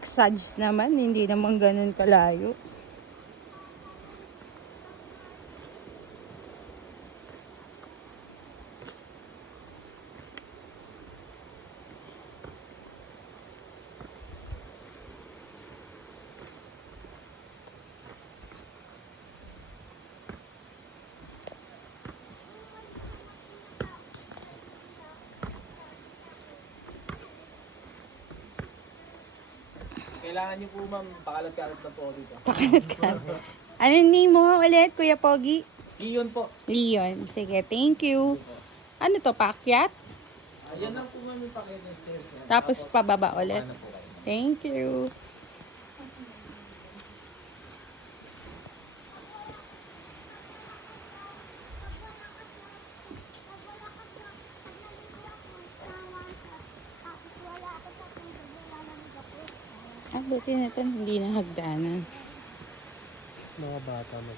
Exage naman, hindi naman ganun kalayo. Kailangan niyo po ma'am, pakalat-kalat na po ako dito. Pakalat-kalat. Ano name mo ulit, Kuya Pogi? Iyon po. Leon. Sige, thank you. Ano to, paakyat? Ayan lang po ma'am yung pakyat ng stairs na. Tapos pababa ulit. Ano po kayo? Thank you. Ah, buti na ito, hindi na hagdanan. Mga bata mo.